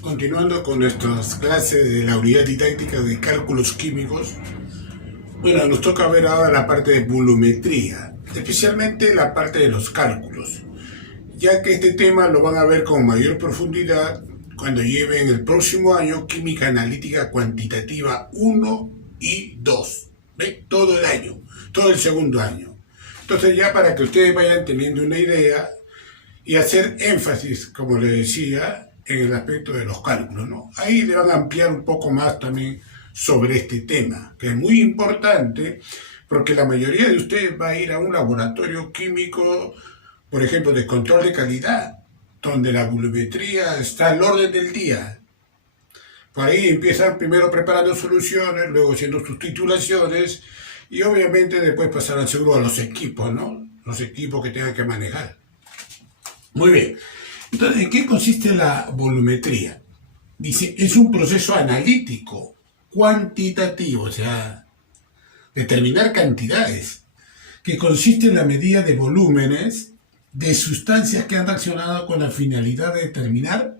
Continuando con nuestras clases de la unidad didáctica de cálculos químicos, bueno, nos toca ver ahora la parte de volumetría, especialmente la parte de los cálculos, ya que este tema lo van a ver con mayor profundidad cuando lleven el próximo año Química Analítica Cuantitativa 1 y 2, ¿ve? Todo el año, todo el segundo año. Entonces ya para que ustedes vayan teniendo una idea y hacer énfasis, como les decía, en el aspecto de los cálculos, ¿no? Ahí le van a ampliar un poco más también sobre este tema, que es muy importante porque la mayoría de ustedes va a ir a un laboratorio químico, por ejemplo, de control de calidad, donde la volumetría está al orden del día. Por ahí empiezan primero preparando soluciones, luego haciendo sus titulaciones y obviamente después pasarán seguro a los equipos, ¿no? Los equipos que tengan que manejar. Muy bien. Entonces, ¿en qué consiste la volumetría? Dice, es un proceso analítico, cuantitativo, o sea, determinar cantidades, que consiste en la medida de volúmenes de sustancias que han reaccionado con la finalidad de determinar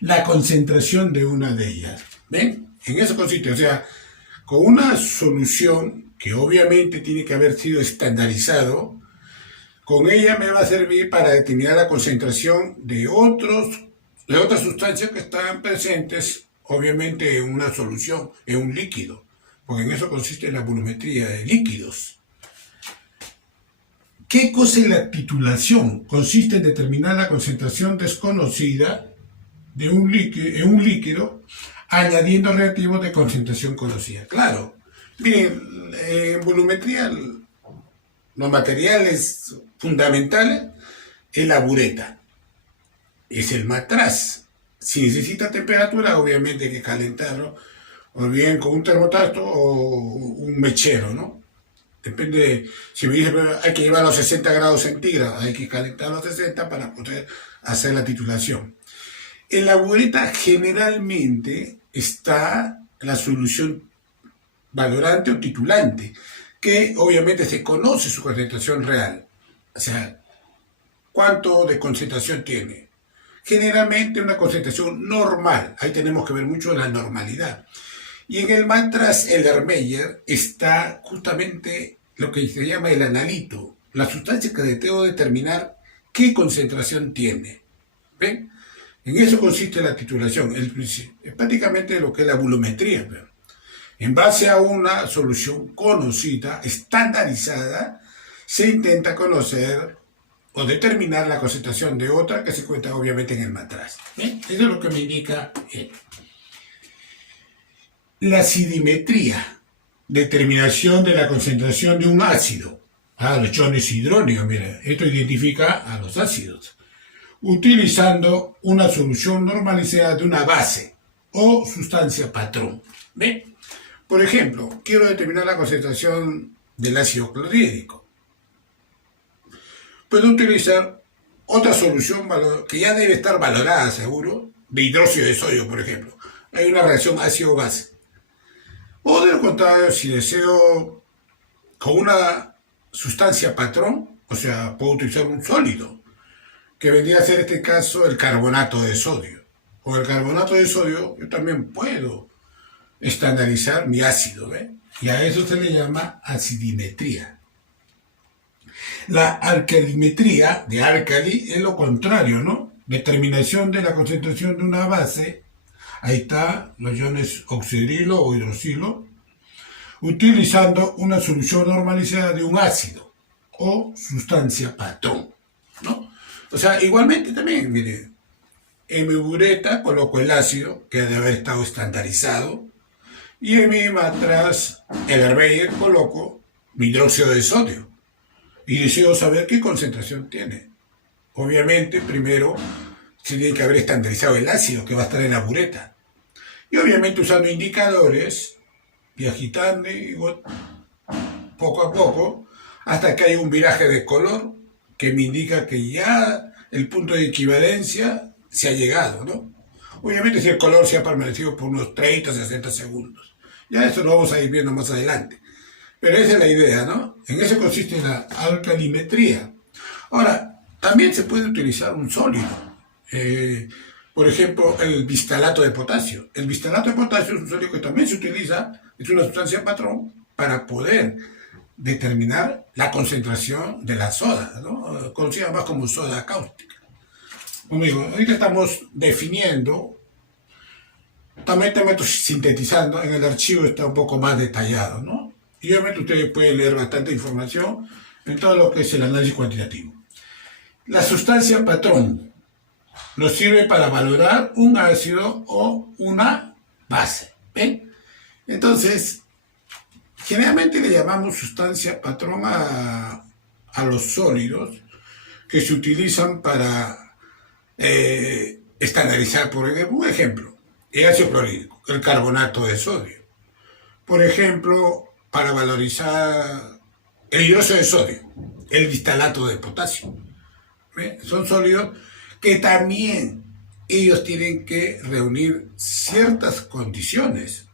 la concentración de una de ellas. ¿Ven? En eso consiste, o sea, con una solución que obviamente tiene que haber sido estandarizado, con ella me va a servir para determinar la concentración de otras sustancias que están presentes, obviamente en una solución, en un líquido, porque en eso consiste la volumetría de líquidos. ¿Qué cosa es la titulación? Consiste en determinar la concentración desconocida de un líquido añadiendo reactivos de concentración conocida. Claro, miren, en volumetría los materiales fundamentales es la bureta, es el matraz. Si necesita temperatura, obviamente hay que calentarlo, o bien con un termostato o un mechero, ¿no? Depende, si me dice hay que llevarlo a 60 grados centígrados, hay que calentarlo a 60 para poder hacer la titulación. En la bureta generalmente está la solución valorante o titulante, que obviamente se conoce su concentración real. O sea, ¿cuánto de concentración tiene? Generalmente una concentración normal. Ahí tenemos que ver mucho la normalidad. Y en el matraz, el Ermeyer, está justamente lo que se llama el analito, la sustancia que debo determinar qué concentración tiene. ¿Ven? En eso consiste la titulación. Es prácticamente lo que es la volumetría. En base a una solución conocida, estandarizada, se intenta conocer o determinar la concentración de otra que se encuentra obviamente en el matraz. ¿Bien? Eso es lo que me indica él. La acidimetría, determinación de la concentración de un ácido. Los iones hidrónicos, mira, esto identifica a los ácidos. Utilizando una solución normalizada de una base o sustancia patrón. ¿Ven? Por ejemplo, quiero determinar la concentración del ácido clorhídrico. Puedo utilizar otra solución que ya debe estar valorada, seguro, de hidróxido de sodio, por ejemplo. Hay una reacción ácido-base. O de lo contrario, si deseo con una sustancia patrón, o sea, puedo utilizar un sólido, que vendría a ser este caso el carbonato de sodio. Con el carbonato de sodio yo también puedo estandarizar mi ácido, ¿ve? Y a eso se le llama acidimetría. La alcalimetría de álcali es lo contrario, ¿no? Determinación de la concentración de una base, ahí está los iones oxidrilo o hidroxilo, utilizando una solución normalizada de un ácido o sustancia patrón, ¿no? O sea, igualmente también, mire, en mi bureta coloco el ácido, que debe haber estado estandarizado, y en mi matraz, el Ermeyer, coloco mi hidróxido de sodio. Y deseo saber qué concentración tiene. Obviamente, primero, se tiene que haber estandarizado el ácido que va a estar en la bureta. Y obviamente usando indicadores, y agitando poco a poco, hasta que hay un viraje de color que me indica que ya el punto de equivalencia se ha llegado, ¿no? Obviamente si el color se ha permanecido por unos 30, 60 segundos. Ya eso lo vamos a ir viendo más adelante. Pero esa es la idea, ¿no? En eso consiste la alcalimetría. Ahora, también se puede utilizar un sólido. Por ejemplo, el bistalato de potasio. El bistalato de potasio es un sólido que también se utiliza, es una sustancia patrón para poder determinar la concentración de la soda, ¿no? Conocida más como soda cáustica. Amigo, ahorita estamos definiendo, también estamos sintetizando, en el archivo está un poco más detallado, ¿no? Y obviamente ustedes pueden leer bastante información en todo lo que es el análisis cuantitativo. La sustancia patrón nos sirve para valorar un ácido o una base. ¿Ven? Entonces, generalmente le llamamos sustancia patrón a los sólidos que se utilizan para estandarizar, por ejemplo, un ejemplo, el ácido clorhídrico, el carbonato de sodio. Por ejemplo, para valorizar el hidróxido de sodio, el bistalato de potasio. ¿Ven? Son sólidos que también ellos tienen que reunir ciertas condiciones.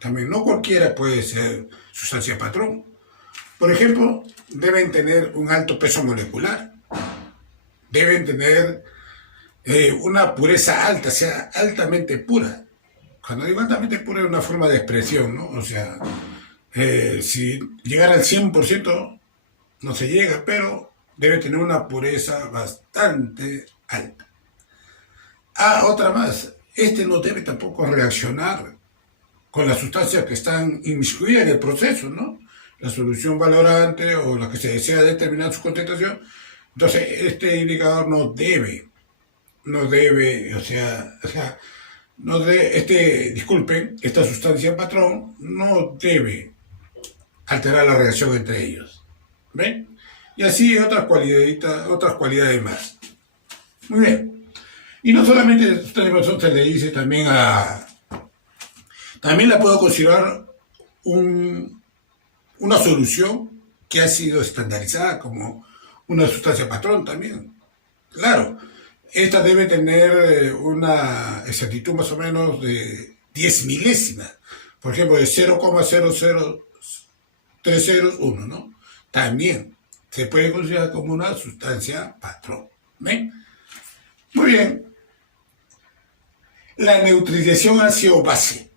También no cualquiera puede ser sustancia patrón. Por ejemplo, deben tener un alto peso molecular, deben tener una pureza alta, o sea, altamente pura. Cuando digo altamente pura es una forma de expresión, ¿no? O sea, si llegar al 100% no se llega, pero debe tener una pureza bastante alta. Otra más, este no debe tampoco reaccionar con las sustancias que están inmiscuidas en el proceso, ¿no? La solución valorante o la que se desea determinar su concentración. Entonces, este indicador no debe, disculpen, esta sustancia patrón no debe alterar la reacción entre ellos. ¿Ven? Y así otras cualidades más. Muy bien. Y no solamente esta información se le dice también también la puedo considerar una solución que ha sido estandarizada como una sustancia patrón también. Claro, esta debe tener una exactitud más o menos de 10 milésimas. Por ejemplo, de 0,00301, ¿no? También se puede considerar como una sustancia patrón. ¿Ven? Muy bien. La neutralización ácido-base.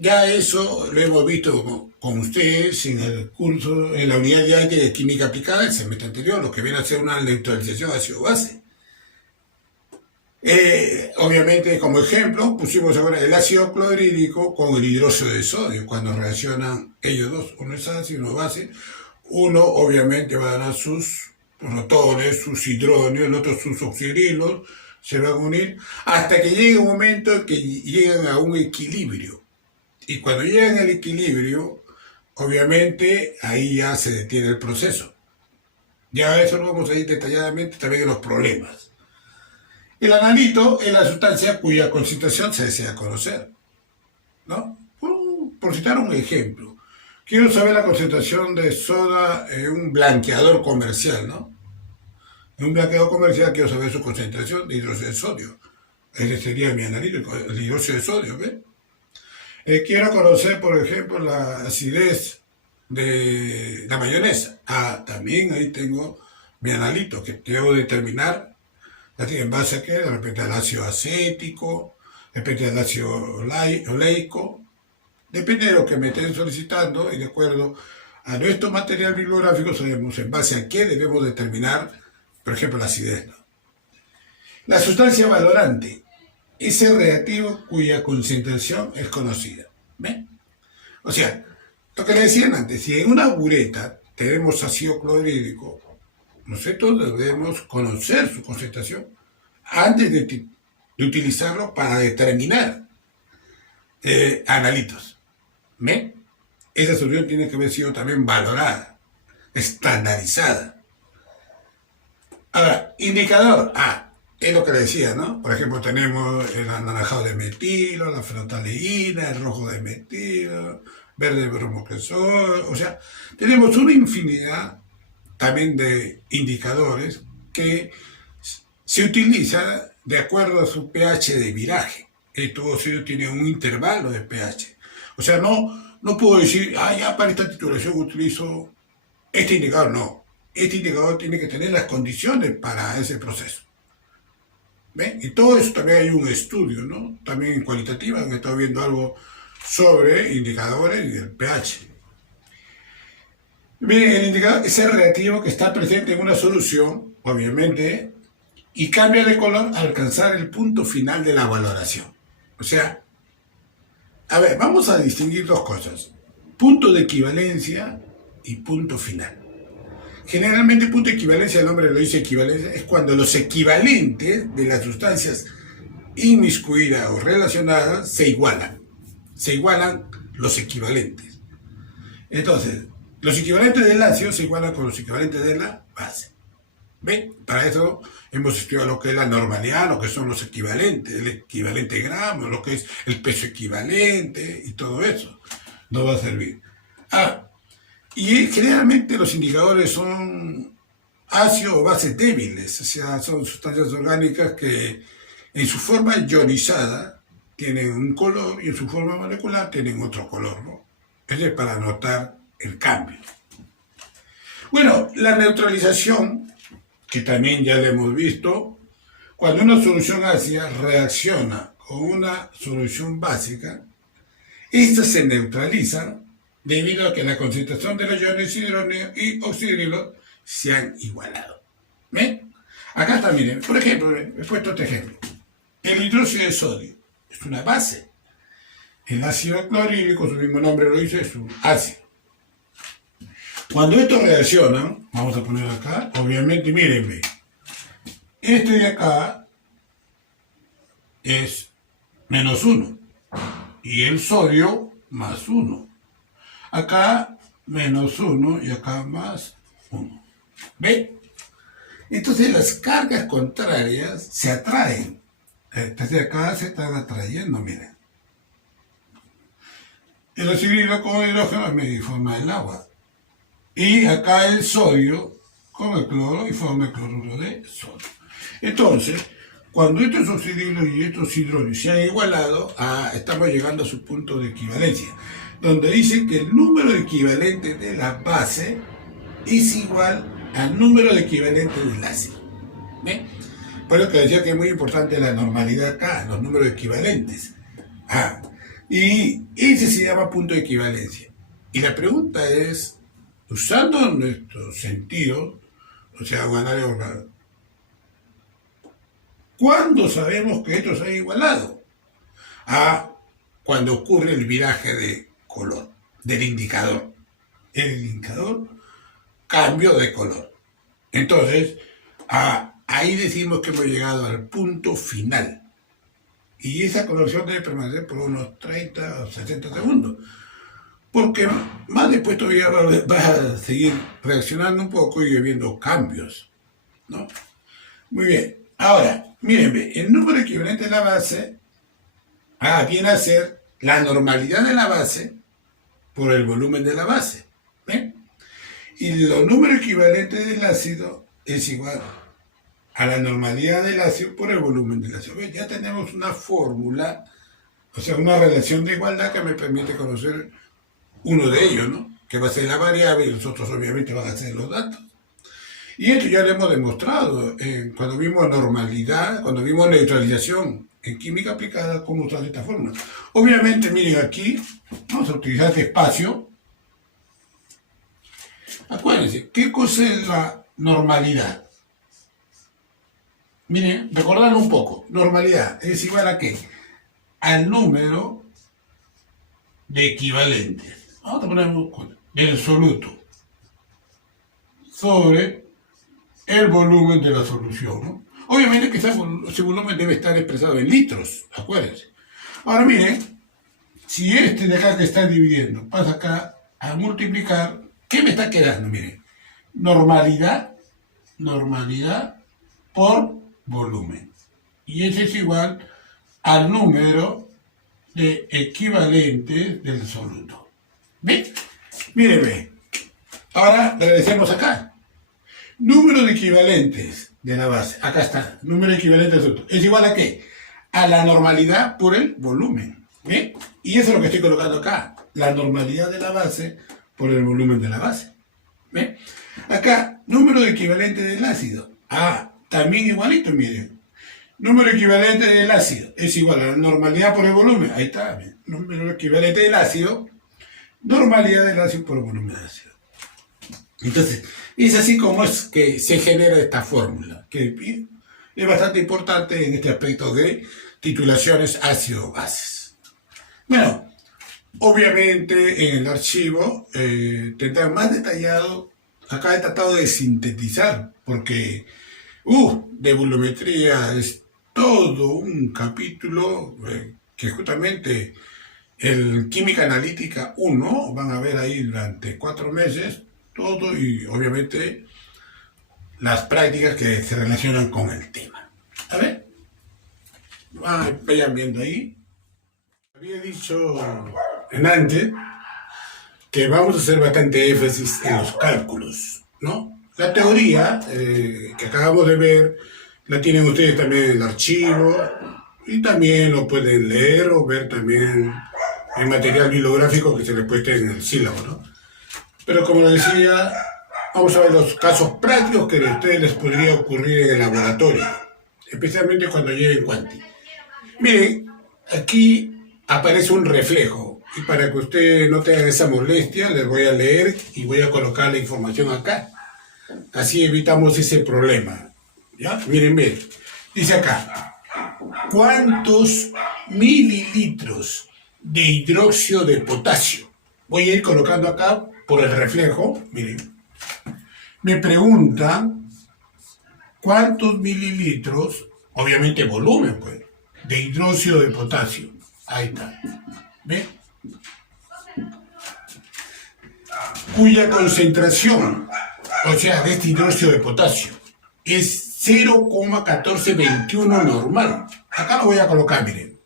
Ya eso lo hemos visto con ustedes en el curso, en la unidad diaria de química aplicada, el semestre anterior, lo que viene a ser una neutralización ácido-base. Obviamente, como ejemplo, pusimos ahora el ácido clorhídrico con el hidróxido de sodio. Cuando reaccionan ellos dos, uno es ácido y uno es base, uno obviamente va a dar sus protones, sus hidronios, el otro sus oxidrilos, se van a unir hasta que llegue un momento que llegan a un equilibrio. Y cuando llegan al equilibrio, obviamente ahí ya se detiene el proceso. Ya eso lo vamos a ir detalladamente también en los problemas. El analito es la sustancia cuya concentración se desea conocer, ¿no? Por citar un ejemplo, quiero saber la concentración de soda en un blanqueador comercial, ¿no? En un blanqueador comercial quiero saber su concentración de hidróxido de sodio. Ese sería mi analito, el hidróxido de sodio, ¿ves? Quiero conocer, por ejemplo, la acidez de la mayonesa. También ahí tengo mi analito, que debo determinar en base a qué, de repente al ácido acético, de repente al ácido oleico, depende de lo que me estén solicitando y de acuerdo a nuestro material bibliográfico sabemos en base a qué debemos determinar, por ejemplo, la acidez, ¿no? La sustancia valorante es el reactivo cuya concentración es conocida. ¿Ven? O sea, lo que le decían antes, si en una bureta tenemos ácido clorhídrico, nosotros debemos conocer su concentración antes de utilizarlo para determinar analitos. ¿Ven? Esa solución tiene que haber sido también valorada, estandarizada. Ahora, indicador es lo que le decía, ¿no? Por ejemplo, tenemos el anaranjado de metilo, la fenolftaleína, el rojo de metilo, verde bromocresol, o sea, tenemos una infinidad también de indicadores que se utilizan de acuerdo a su pH de viraje. Todo ello tiene un intervalo de pH. O sea, no puedo decir, ya para esta titulación utilizo este indicador, no. Este indicador tiene que tener las condiciones para ese proceso. ¿Ve? Y todo eso también hay un estudio, ¿no? También en cualitativa han estado viendo algo sobre indicadores y el pH. Miren, el indicador es el reactivo que está presente en una solución, obviamente, y cambia de color al alcanzar el punto final de la valoración. O sea, a ver, vamos a distinguir dos cosas. Punto de equivalencia y punto final. Generalmente punto de equivalencia, el nombre lo dice equivalencia, es cuando los equivalentes de las sustancias inmiscuidas o relacionadas se igualan. Se igualan los equivalentes. Entonces, los equivalentes del ácido se igualan con los equivalentes de la base. ¿Ven? Para eso hemos estudiado lo que es la normalidad, lo que son los equivalentes, el equivalente gramo, lo que es el peso equivalente y todo eso. Nos va a servir. Y generalmente los indicadores son ácidos o bases débiles, o sea, son sustancias orgánicas que en su forma ionizada tienen un color y en su forma molecular tienen otro color, ¿no? Eso es para notar el cambio. Bueno, la neutralización, que también ya lo hemos visto, cuando una solución ácida reacciona con una solución básica, estas se neutralizan debido a que la concentración de los iones hidrógeno y oxidrilo se han igualado. ¿Ven? Acá está, miren, por ejemplo, he puesto este ejemplo. El hidróxido de sodio es una base. El ácido clorhídrico, su mismo nombre lo dice, es un ácido. Cuando estos reaccionan, vamos a poner acá, obviamente, mírenme, este de acá es -1 y el sodio +1. Acá -1 y acá +1. ¿Ve? Entonces las cargas contrarias se atraen. Desde acá se están atrayendo, miren. El oxidrilo con el hidrógeno es medio y forma el agua. Y acá el sodio con el cloro y forma el cloruro de sodio. Entonces, cuando estos oxidrilos y estos hidrógenos se han igualado, estamos llegando a su punto de equivalencia, donde dice que el número de equivalentes de la base es igual al número de equivalentes del ácido. ¿Ve? Por eso que decía que es muy importante la normalidad acá, los números equivalentes. Y ese se llama punto de equivalencia. Y la pregunta es, usando nuestros sentidos, o sea, ¿cuándo sabemos que esto se ha igualado? Cuando ocurre el viraje de color del indicador. El indicador cambio de color. Entonces, ahí decimos que hemos llegado al punto final. Y esa coloración debe permanecer por unos 30 o 60 segundos. Porque más después todavía va a seguir reaccionando un poco y viendo cambios, ¿no? Muy bien. Ahora, mírenme, el número equivalente de la base viene a ser la normalidad de la base por el volumen de la base. ¿Ven? Y los números equivalentes del ácido es igual a la normalidad del ácido por el volumen del ácido. ¿Ven? Ya tenemos una fórmula, o sea, una relación de igualdad que me permite conocer uno de ellos, ¿no? Que va a ser la variable y los otros obviamente van a ser los datos. Y esto ya lo hemos demostrado cuando vimos normalidad, cuando vimos neutralización en química aplicada, cómo usar esta fórmula. Obviamente, miren aquí, vamos a utilizar este espacio. Acuérdense, ¿qué cosa es la normalidad? Miren, recordar un poco. Normalidad es igual a ¿qué? Al número de equivalentes. Vamos a poner el soluto sobre el volumen de la solución, ¿no? Obviamente que ese volumen debe estar expresado en litros, acuérdense. Ahora miren, si este de acá que está dividiendo pasa acá a multiplicar, ¿qué me está quedando? Miren, normalidad por volumen. Y ese es igual al número de equivalentes del soluto. ¿Ven? Mírenme. Ahora regresemos acá. Número de equivalentes de la base. Acá está. Número de equivalentes del soluto. ¿Es igual a qué? A la normalidad por el volumen. ¿Ven? Y eso es lo que estoy colocando acá. La normalidad de la base por el volumen de la base. ¿Ven? Acá, número de equivalentes del ácido. También igualito, miren. Número equivalente del ácido es igual a la normalidad por el volumen. Ahí está, bien. Número equivalente del ácido, normalidad del ácido por el volumen de ácido. Entonces, es así como es que se genera esta fórmula, que es bastante importante en este aspecto de titulaciones ácido-bases. Bueno, obviamente en el archivo tendrá más detallado. Acá he tratado de sintetizar, porque de volumetría es todo un capítulo que justamente el Química Analítica 1 van a ver ahí durante 4 meses todo, y obviamente las prácticas que se relacionan con el tema. A ver, vayan viendo ahí. Había dicho en antes que vamos a hacer bastante énfasis en los cálculos, ¿no? La teoría que acabamos de ver la tienen ustedes también en el archivo, y también lo pueden leer o ver también en material bibliográfico que se les pueste en el sílabo, ¿no? Pero como les decía, vamos a ver los casos prácticos que a ustedes les podría ocurrir en el laboratorio, especialmente cuando lleven Cuanti. Miren, aquí aparece un reflejo, y para que ustedes no tengan esa molestia, les voy a leer y voy a colocar la información acá. Así evitamos ese problema. ¿Ya? Miren, miren. Dice acá, ¿cuántos mililitros de hidróxido de potasio? Voy a ir colocando acá por el reflejo, miren. Me preguntan cuántos mililitros, obviamente volumen, pues, de hidróxido de potasio. Ahí está. ¿Ven? Cuya concentración, o sea, de este hidróxido de potasio, es 0,1421 normal. Acá lo voy a colocar, miren.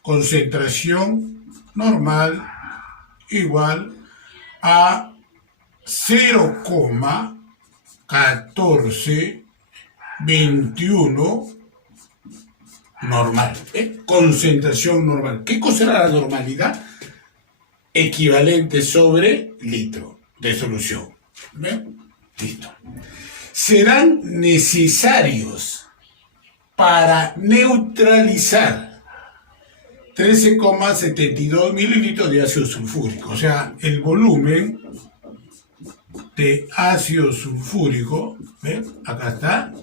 Concentración normal igual a 0,1421 normal. Concentración normal. ¿Qué cosa era la normalidad? Equivalente sobre litro de solución. ¿Ven? Listo. Serán necesarios para neutralizar 13,72 mililitros de ácido sulfúrico. O sea, el volumen de ácido sulfúrico, ¿ven? Acá está,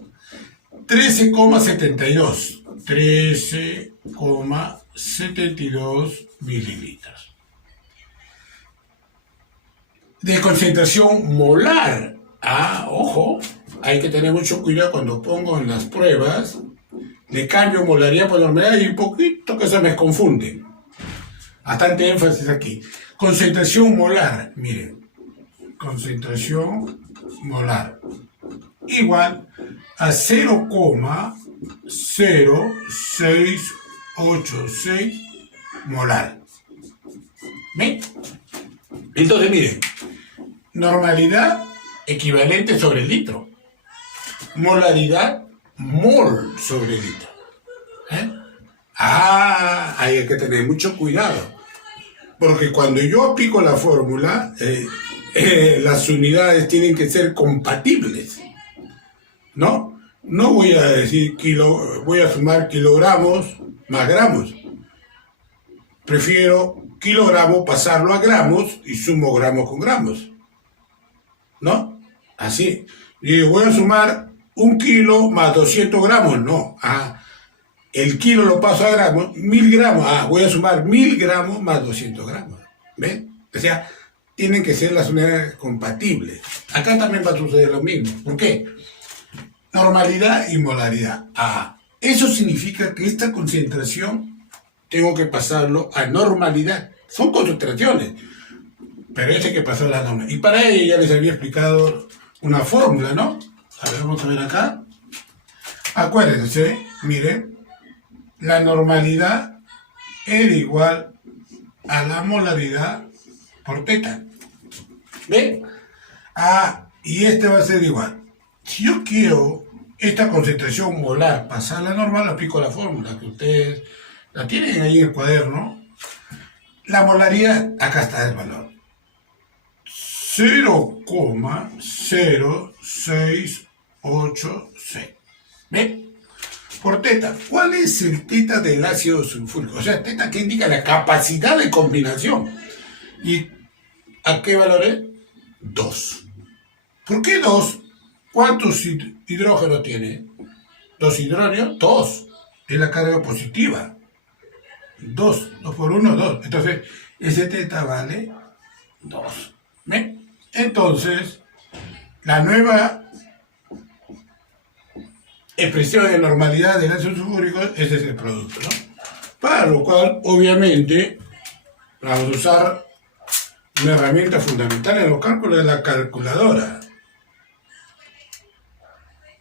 13,72. 13,72 mililitros. De concentración molar. Ojo, hay que tener mucho cuidado cuando pongo en las pruebas, le cambio molaridad por normalidad y un poquito que se me confunde. Bastante énfasis aquí. Concentración molar, miren, concentración molar igual a 0,0686 molar. ¿Ven? Entonces, miren, normalidad equivalente sobre litro, molaridad mol sobre litro. Ahí hay que tener mucho cuidado, porque cuando yo aplico la fórmula, las unidades tienen que ser compatibles, ¿no? No voy a decir voy a sumar kilogramos más gramos. Prefiero kilogramo pasarlo a gramos y sumo gramos con gramos, ¿no? Así. Y voy a sumar 1 kilo más 200 gramos, no. El kilo lo paso a gramos, 1000 gramos. Voy a sumar 1000 gramos más 200 gramos. ¿Ven? O sea, tienen que ser las unidades compatibles. Acá también va a suceder lo mismo. ¿Por qué? Normalidad y molaridad. Eso significa que esta concentración tengo que pasarlo a normalidad. Son concentraciones, pero hay que pasar a la normalidad. Y para ello ya les había explicado una fórmula, ¿no? A ver, vamos a ver acá. Acuérdense, miren, la normalidad era igual a la molaridad por teta. ¿Ven? Y este va a ser igual. Si yo quiero esta concentración molar pasar a la normal, aplico la fórmula que ustedes la tienen ahí en el cuaderno. La molaridad, acá está el valor. 0,0686. ¿Ven? por teta. ¿Cuál es el teta del ácido sulfúrico? O sea, teta que indica la capacidad de combinación. ¿Y a qué valores? 2. ¿Por qué 2? ¿Cuántos hidrógenos tiene? 2 hidrógenos, 2. Es la carga positiva. 2 por 1, 2. Entonces, ese teta vale 2. ¿Ven? Entonces, la nueva expresión de normalidad del ácido sulfúrico, ese es el producto, ¿no? Para lo cual, obviamente, vamos a usar una herramienta fundamental en los cálculos de la calculadora.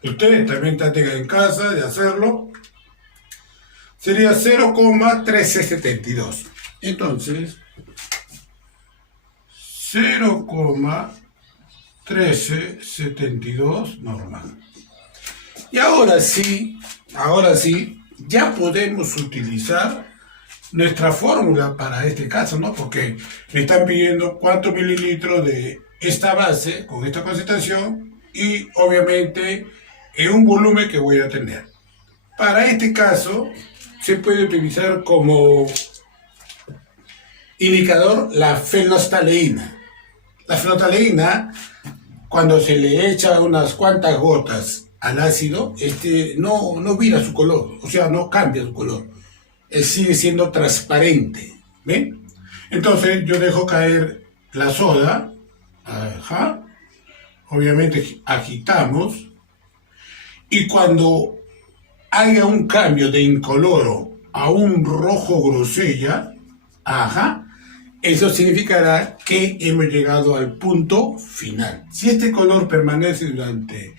Ustedes también traten en casa de hacerlo. Sería 0,1372. Entonces, 0,1372 normal. Y ahora sí, ya podemos utilizar nuestra fórmula para este caso, ¿no? Porque me están pidiendo cuántos mililitros de esta base con esta concentración y obviamente en un volumen que voy a tener. Para este caso se puede utilizar como indicador la fenolftaleína. La fenolftaleína, cuando se le echa unas cuantas gotas al ácido, no vira su color, o sea, no cambia su color. Sigue siendo transparente, ¿ven? Entonces yo dejo caer la soda, obviamente agitamos, y cuando haya un cambio de incoloro a un rojo grosella, eso significará que hemos llegado al punto final. Si este color permanece durante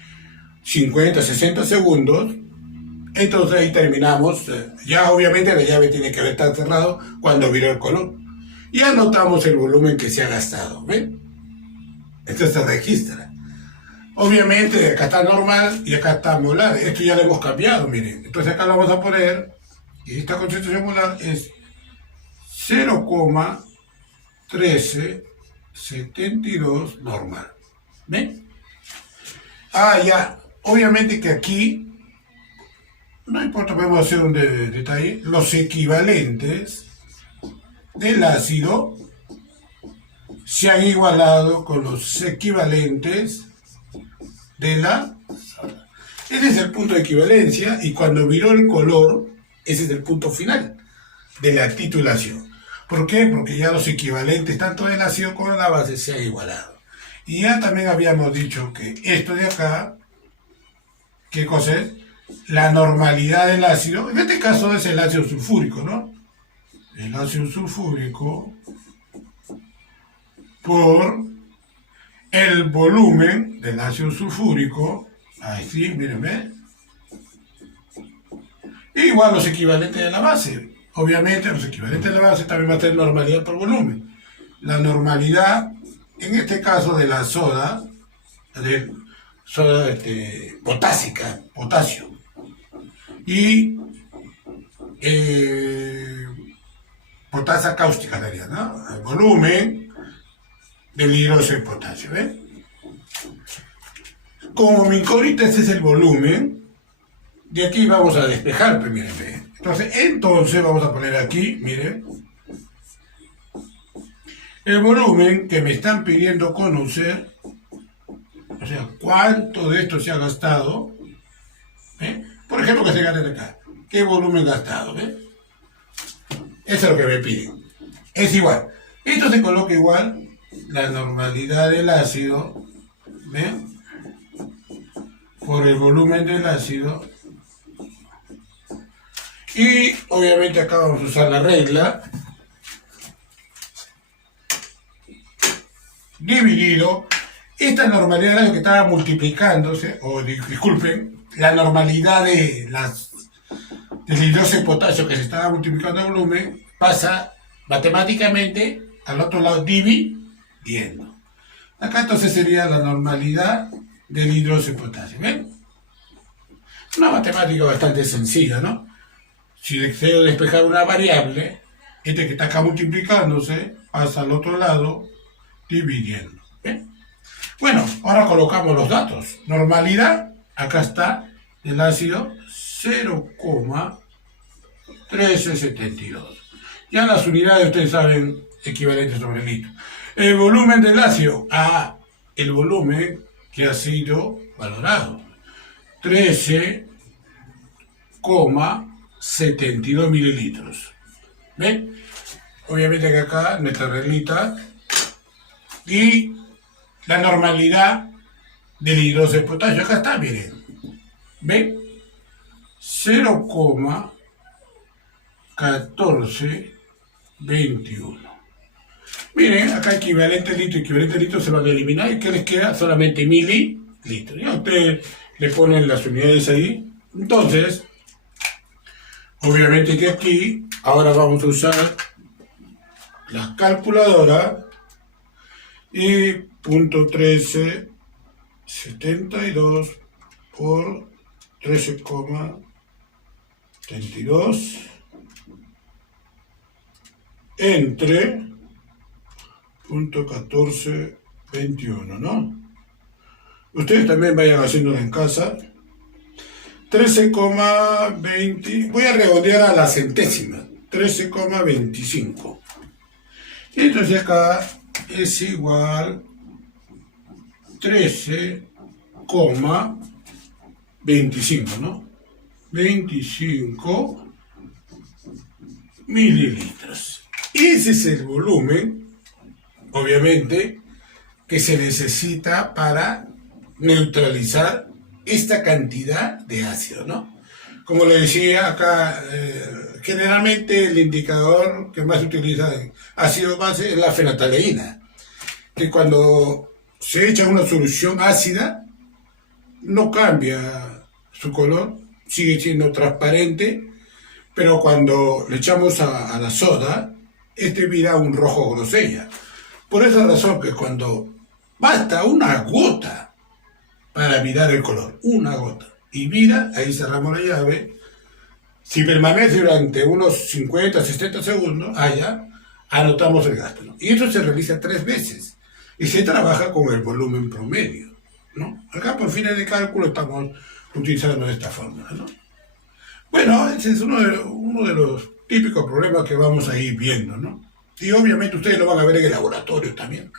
50, 60 segundos, entonces ahí terminamos. Ya obviamente la llave tiene que estar cerrado cuando vira el color. Y anotamos el volumen que se ha gastado, ¿ven? Esto se registra. Obviamente acá está normal y acá está molar. Esto ya lo hemos cambiado, miren. Entonces acá lo vamos a poner, y esta concentración molar es 0,1372 normal. ¿Ven? Ya. Obviamente que aquí, no importa, podemos hacer un detalle, los equivalentes del ácido se han igualado con los equivalentes de la soda. Ese es el punto de equivalencia y cuando viró el color, ese es el punto final de la titulación. ¿Por qué? Porque ya los equivalentes tanto del ácido como de la base se han igualado. Y ya también habíamos dicho que esto de acá, ¿qué cosa es? La normalidad del ácido, en este caso es el ácido sulfúrico, ¿no? El ácido sulfúrico por el volumen del ácido sulfúrico, así, miren, ¿ven? Igual los equivalentes de la base. Obviamente los equivalentes de la base también va a tener normalidad por volumen. La normalidad, en este caso de la soda, potásica, potasio, y potasa cáustica sería, ¿no? El volumen del hidróxido de potasio, ¿ven? Como mi incógnita ese es el volumen, de aquí vamos a despejar, pues, miren, ¿ven? Entonces vamos a poner aquí, miren, el volumen que me están pidiendo conocer, o sea, cuánto de esto se ha gastado, ¿eh? Por ejemplo, que se gaste acá, ¿qué volumen gastado? ¿Eh? Eso es lo que me piden. Es igual. Esto se coloca igual, la normalidad del ácido, ¿ven? Por el volumen del ácido. Y obviamente acá vamos a usar la regla. Dividido. Esta normalidad era lo que estaba multiplicándose, o disculpen, la normalidad del hidróxido de potasio que se estaba multiplicando el volumen pasa matemáticamente al otro lado dividiendo. Acá entonces sería la normalidad del hidróxido de potasio. ¿Ven? Una matemática bastante sencilla, ¿no? Si deseo despejar una variable, este que está acá multiplicándose pasa al otro lado dividiendo. ¿Ven? Bueno, ahora colocamos los datos. Normalidad, acá está el ácido 0,1372. Ya las unidades ustedes saben, equivalentes sobre litro. El volumen del ácido, el volumen que ha sido valorado, 13,72 mililitros. ¿Ven? Obviamente que acá nuestra reglita y la normalidad del hidróxido de potasio. Acá está, miren. ¿Ven? 0,1421. Miren, acá equivalente litro se van a eliminar. ¿Y qué les queda? Solamente mililitros. Ya ustedes le ponen las unidades ahí. Entonces, obviamente que aquí, ahora vamos a usar las calculadoras y .1372 por 13,72 entre .1421, ¿no? Ustedes también vayan haciéndolo en casa. 13,20, voy a redondear a la centésima, 13,25. Y entonces acá es igual 13,25, ¿no? 25 mililitros. Ese es el volumen, obviamente, que se necesita para neutralizar esta cantidad de ácido, ¿no? Como le decía acá, generalmente el indicador que más se utiliza en ácido base es la fenolftaleína, que cuando se echa una solución ácida no cambia su color, sigue siendo transparente, pero cuando le echamos a la soda, vira un rojo grosella. Por esa razón que cuando basta una gota para virar el color, una gota, y vira, ahí cerramos la llave. Si permanece durante unos 50, 60 segundos, ya anotamos el gasto, ¿no? Y esto se realiza 3 veces y se trabaja con el volumen promedio, ¿no? Acá por fines de cálculo estamos utilizando esta fórmula, ¿no? Bueno, ese es uno de los típicos problemas que vamos a ir viendo, ¿no? Y obviamente ustedes lo van a ver en el laboratorio también.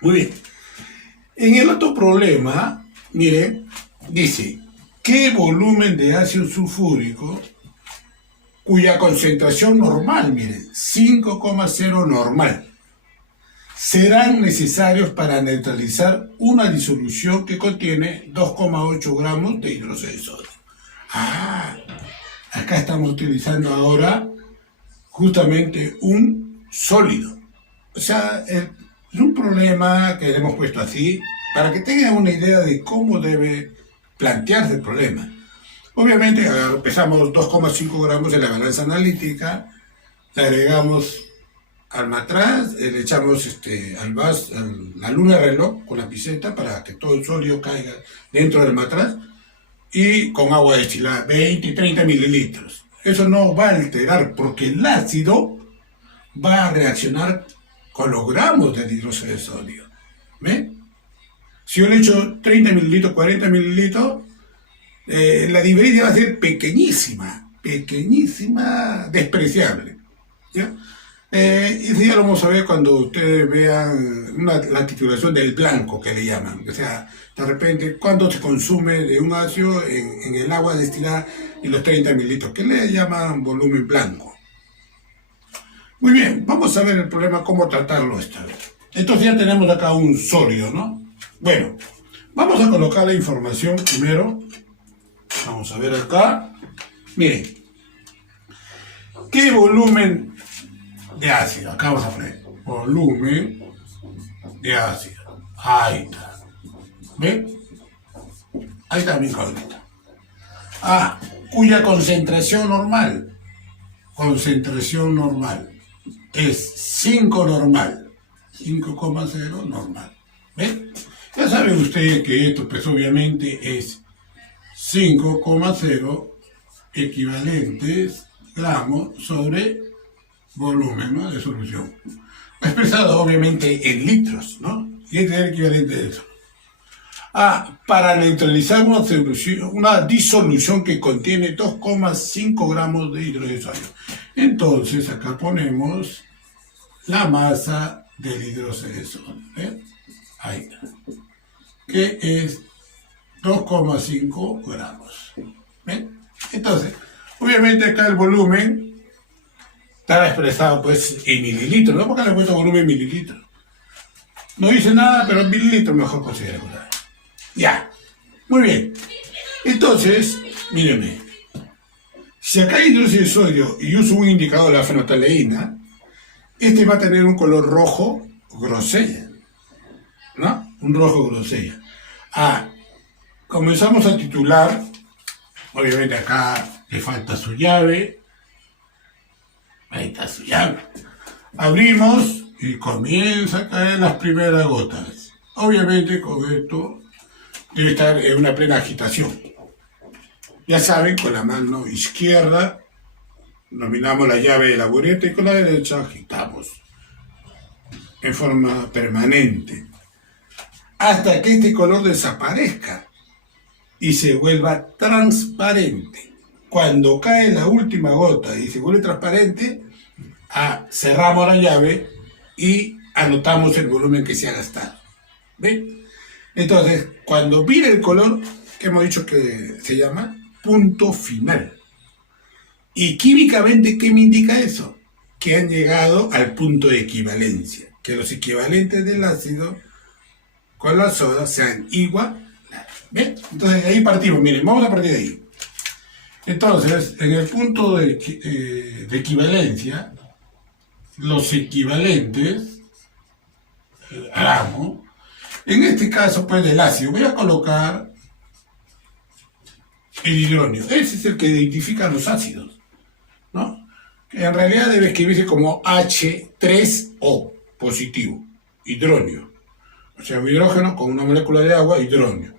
Muy bien. En el otro problema, miren, dice, ¿qué volumen de ácido sulfúrico cuya concentración normal, miren, 5,0 normal, serán necesarios para neutralizar una disolución que contiene 2,8 gramos de hidróxido de sodio? Acá estamos utilizando ahora justamente un sólido. O sea, es un problema que le hemos puesto así para que tengan una idea de cómo debe plantearse el problema. Obviamente pesamos 2,5 gramos en la balanza analítica, le agregamos al matraz, le echamos la luna de reloj con la piseta para que todo el sólido caiga dentro del matraz y con agua destilada, 20 y 30 mililitros. Eso no va a alterar porque el ácido va a reaccionar con los gramos de hidróxido de sodio. ¿Ven? Si yo le echo 30 mililitros, 40 mililitros, la diferencia va a ser pequeñísima, despreciable. ¿Ya? Eso ya lo vamos a ver cuando ustedes vean la titulación del blanco, que le llaman. O sea, de repente, ¿cuánto se consume de un ácido en el agua destilada y los 30 mililitros? Que le llaman volumen blanco. Muy bien, vamos a ver el problema, cómo tratarlo esta vez. Entonces ya tenemos acá un sólido, ¿no? Bueno, vamos a colocar la información primero. Vamos a ver acá. Miren, ¿qué volumen de ácido? Acá vamos a poner volumen de ácido. Ahí está. ¿Ven? Ahí está mi incógnita. Cuya concentración normal es 5 normal. 5,0 normal. ¿Ven? Ya saben ustedes que esto pues obviamente es 5,0 equivalentes gramos sobre volumen, ¿no?, de solución. Expresado obviamente en litros, ¿no? Y este es el equivalente de eso. Para neutralizar una disolución que contiene 2,5 gramos de hidrógeno de sodio. Entonces acá ponemos la masa del hidrógeno de sodio. Ahí. Que es 2,5 gramos. ¿Ven? Entonces, obviamente acá el volumen está expresado pues en mililitros, ¿no? Porque le he puesto volumen en mililitros. No dice nada, pero en mililitros mejor considerarlo. Ya, muy bien. Entonces, mírenme. Si acá hay hidróxido de sodio y uso un indicador de la fenolftaleína, este va a tener un color rojo grosella, ¿no? Un rojo grosella. Comenzamos a titular. Obviamente acá le falta su llave. Ahí está su llave. Abrimos y comienza a caer las primeras gotas. Obviamente con esto debe estar en una plena agitación. Ya saben, con la mano izquierda nominamos la llave de la bureta y con la derecha agitamos en forma permanente hasta que este color desaparezca y se vuelva transparente. Cuando cae la última gota y se vuelve transparente, cerramos la llave y anotamos el volumen que se ha gastado. ¿Ven? Entonces, cuando vira el color, que hemos dicho que se llama punto final. Y químicamente, ¿qué me indica eso? Que han llegado al punto de equivalencia, que los equivalentes del ácido con la soda sean iguales. ¿Ven? Entonces, ahí partimos. Miren, vamos a partir de ahí. Entonces, en el punto de equivalencia, los equivalentes, gramo, en este caso, pues, del ácido, voy a colocar el hidrógeno. Ese es el que identifica los ácidos, ¿no? Que en realidad debe escribirse como H3O, positivo, hidrógeno. O sea, un hidrógeno con una molécula de agua, hidrógeno.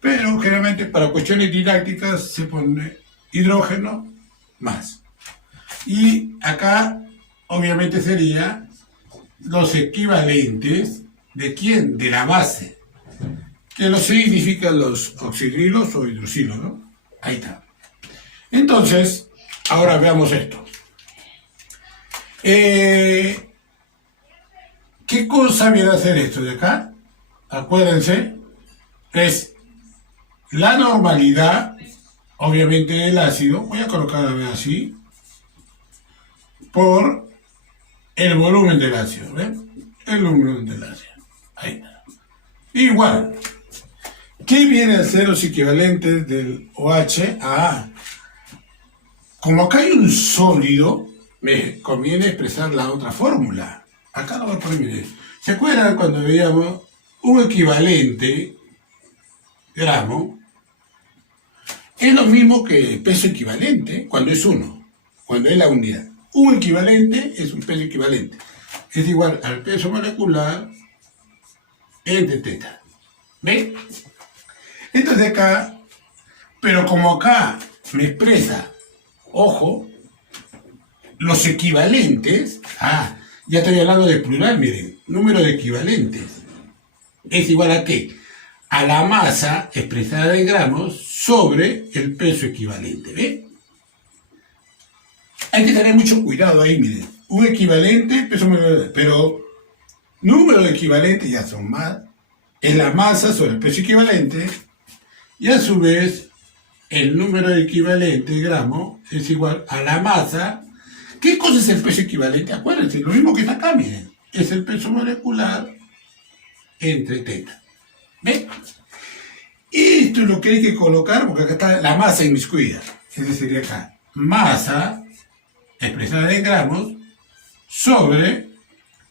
Pero generalmente para cuestiones didácticas se pone hidrógeno más. Y acá obviamente sería los equivalentes de ¿quién? De la base. Que lo significan los oxidrilos o hidroxilos, ¿no? Ahí está. Entonces, ahora veamos esto. ¿Qué cosa viene a hacer esto de acá? Acuérdense, es la normalidad, obviamente, del ácido. Voy a colocarlo así, por el volumen del ácido, ¿ven? El volumen del ácido. Ahí está. Igual. ¿Qué viene a ser los equivalentes del OH a A? Como acá hay un sólido, me conviene expresar la otra fórmula. Acá lo voy a poner, miren. ¿Se acuerdan cuando veíamos un equivalente gramo? Es lo mismo que peso equivalente cuando es 1, cuando es la unidad. Un equivalente es un peso equivalente. Es igual al peso molecular entre teta. ¿Ven? Entonces acá, pero como acá me expresa, ojo, los equivalentes, ya estoy hablando de plural, miren, número de equivalentes, es igual a ¿qué? A la masa expresada en gramos sobre el peso equivalente, ¿ven? Hay que tener mucho cuidado ahí, miren, un equivalente, peso molecular, pero número de equivalentes ya son más, es la masa sobre el peso equivalente, y a su vez, el número de equivalente, gramo, es igual a la masa. ¿Qué cosa es el peso equivalente? Acuérdense, lo mismo que está acá, miren. Es el peso molecular entre teta. ¿Ven? Esto es lo que hay que colocar, porque acá está la masa inmiscuida. Ese sería acá. Masa, expresada en gramos, sobre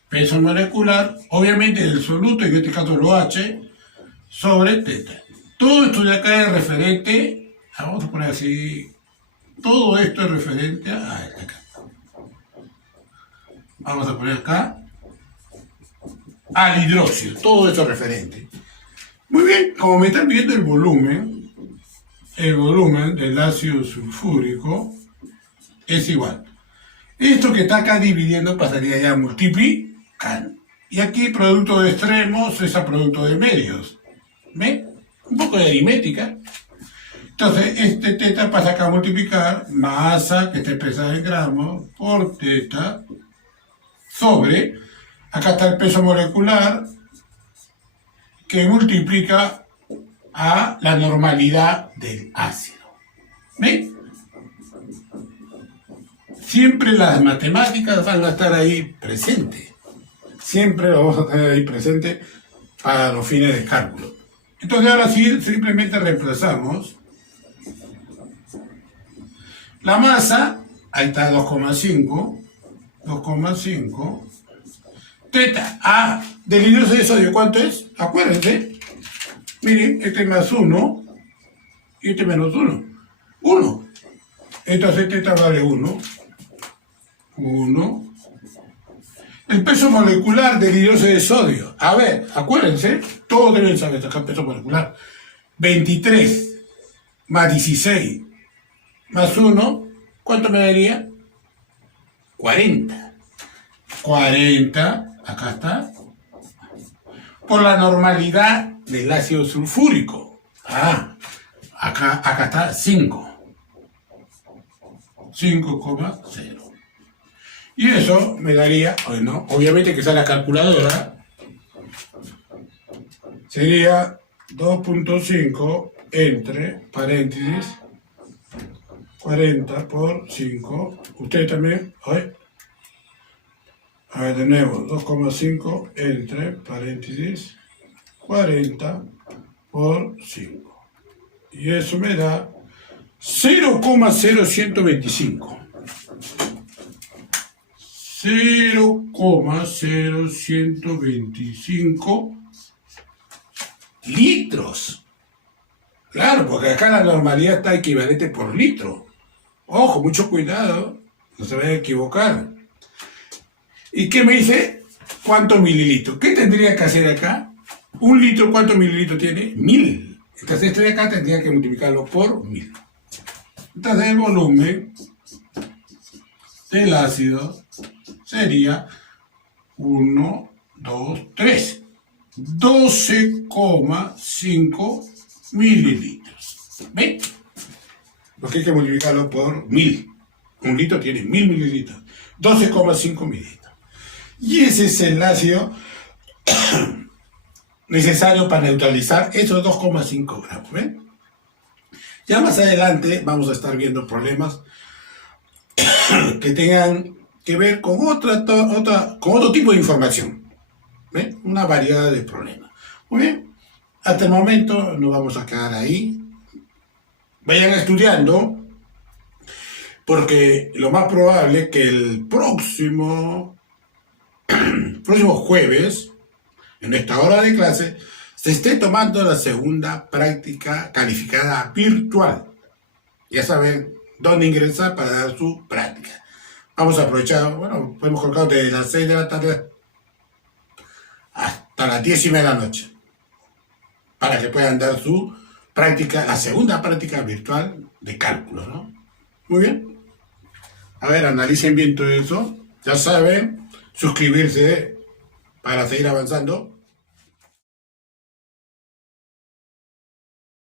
peso molecular, obviamente del soluto, en este caso el OH, sobre teta. Todo esto de acá es referente, vamos a poner así, todo esto es referente a acá. Vamos a poner acá al hidróxido, todo esto es referente. Muy bien, como me están viendo el volumen del ácido sulfúrico es igual. Esto que está acá dividiendo pasaría ya a multiplicar. Y aquí producto de extremos es a producto de medios. ¿Ven? un poco de aritmética. Entonces, este teta pasa acá a multiplicar masa, que está expresada en gramos, por teta, sobre, acá está el peso molecular, que multiplica a la normalidad del ácido. ¿Ven? Siempre las matemáticas van a estar ahí presentes. Siempre lo vamos a tener ahí presente para los fines de cálculo. Entonces ahora sí, simplemente reemplazamos la masa, ahí está 2,5, teta, del hidróxido de sodio, ¿cuánto es? Acuérdense, miren, este más 1 y este menos 1, 1. Entonces teta vale 1. El peso molecular del hidróxido de sodio, a ver, acuérdense, todos deben saber acá el peso molecular, 23 más 16 más 1, ¿cuánto me daría? 40. 40, acá está, por la normalidad del ácido sulfúrico. Acá está 5,0. Y eso me daría, bueno, obviamente que está la calculadora, sería 2,5 entre paréntesis 40 por 5. Ustedes también, a ver de nuevo, 2,5 entre paréntesis 40 por 5. Y eso me da 0,0125. 0,0125 litros. Claro, porque acá la normalidad está equivalente por litro. Ojo, mucho cuidado, no se vayan a equivocar. ¿Y qué me dice? ¿Cuántos mililitros? ¿Qué tendría que hacer acá? Un litro, ¿cuántos mililitros tiene? 1000. Entonces este de acá tendría que multiplicarlo por 1000. Entonces el volumen del ácido sería 1, 2, 3. 12,5 mililitros. ¿Ven? Porque hay que multiplicarlo por 1000. Un litro tiene 1000 mililitros. 12,5 mililitros. Y ese es el ácido necesario para neutralizar esos 2,5 gramos. ¿Ven? Ya más adelante vamos a estar viendo problemas que tengan que ver con otro tipo de información. ¿Ven? Una variedad de problemas. Muy bien. Hasta el momento nos vamos a quedar ahí. Vayan estudiando, porque lo más probable es que el próximo jueves, en esta hora de clase, se esté tomando la segunda práctica calificada virtual. Ya saben dónde ingresar para dar su práctica. Vamos a aprovechar, bueno, podemos colocar desde las 6 de la tarde hasta las 10:30 de la noche, para que puedan dar su práctica, la segunda práctica virtual de cálculo, ¿no? Muy bien. A ver, analicen bien todo eso. Ya saben, suscribirse para seguir avanzando.